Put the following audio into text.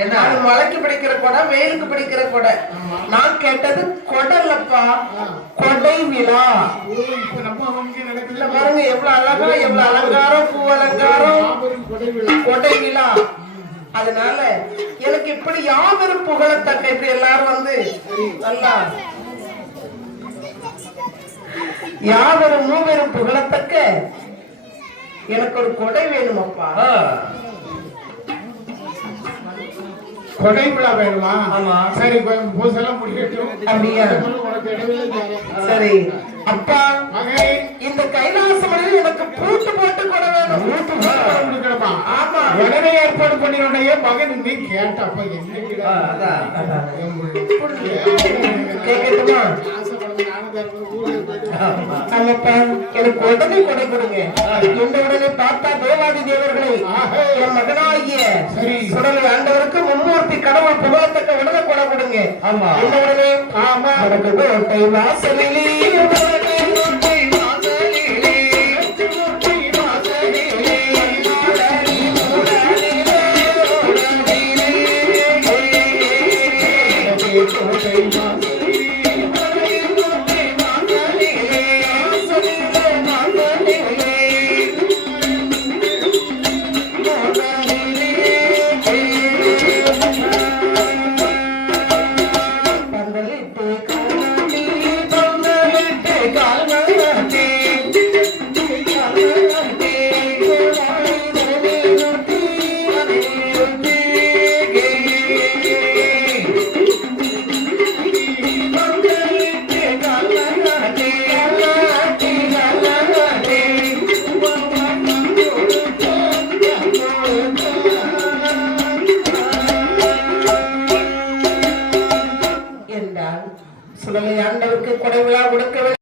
அது மலைக்கு பிடிக்கிற கொடை, வெயிலுக்கு பிடிக்கிற கொடை. நான் கேட்டது கொடல்லப்பா, கொடை விழா. பாருங்க எவ்வளவு அழகா, எவ்வளவு அலங்காரம், பூ அலங்காரம், கொடை விழா. அதனால எனக்கு இப்படி யாவரும் புகழத்தக்க, இப்படி எல்லாரும் வந்து நல்லா யாவரும் மூவரும் புகழத்தக்க எனக்கு ஒரு கொடை வேணுமப்பா. கொடை விழா வேணுமா? ஆமா. சரி, பூசெல்லாம் முடிக்கட்டும். அப்படியா? சரி அப்பா, இந்த கைலாச மலையில் எனக்கு பூட்டு போட்டு கொடை வேணும். பூட்டு கொடுக்கணுமா? ஆமா. உடனே ஏற்பாடு பண்ணினுடைய மகன் நீ கேட்டப்ப என்ன கேட்கட்டுமா? எனக்கு உடனே கொடை கொடுங்க. இந்த உடனே பார்த்தா தேவாதி தேவர்களை என் மகனாகிய சுடலை ஆண்டவருக்கு மும்மூர்த்தி கடவுள் புகழத்தக்க உடனே கொடை கொடுங்க. ஆமா. இந்த உடனே ஆமா கோட்டை வாசலிலே சுடலை ஆண்டவருக்கு கொடை விழா கொடுக்க